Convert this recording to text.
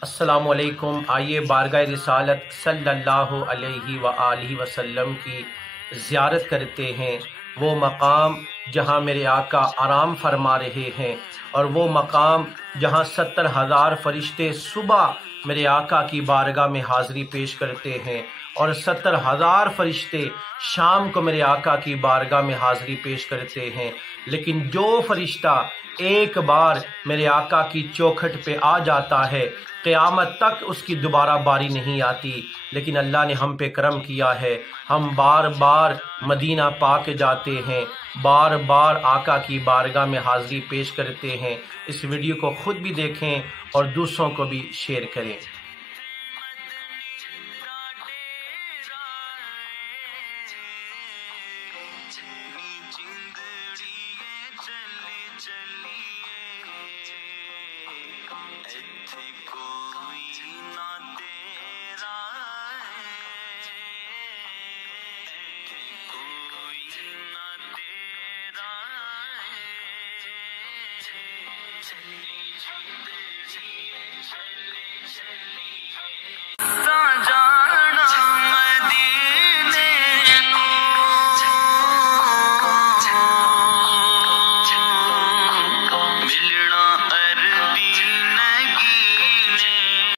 अस्सलामु अलैकुम। आइए बारगाह रिसालत सल्लल्लाहु अलैहि व आलिहि वसल्लम की ज़ियारत करते हैं। वो मकाम जहाँ मेरे आका आराम फरमा रहे हैं और वो मकाम जहाँ 70,000 फरिश्ते सुबह मेरे आका की बारगाह में हाज़री पेश करते हैं और 70,000 फरिश्ते शाम को मेरे आका की बारगाह में हाज़री पेश करते हैं। लेकिन जो फरिश्ता एक बार मेरे आका की चौखट पे आ जाता है, क़यामत तक उसकी दोबारा बारी नहीं आती। लेकिन अल्लाह ने हम पे करम किया है, हम बार बार मदीना पाक जाते हैं, बार बार आका की बारगाह में हाज़री पेश करते हैं। इस वीडियो को ख़ुद भी देखें और दूसरों को भी शेयर करें।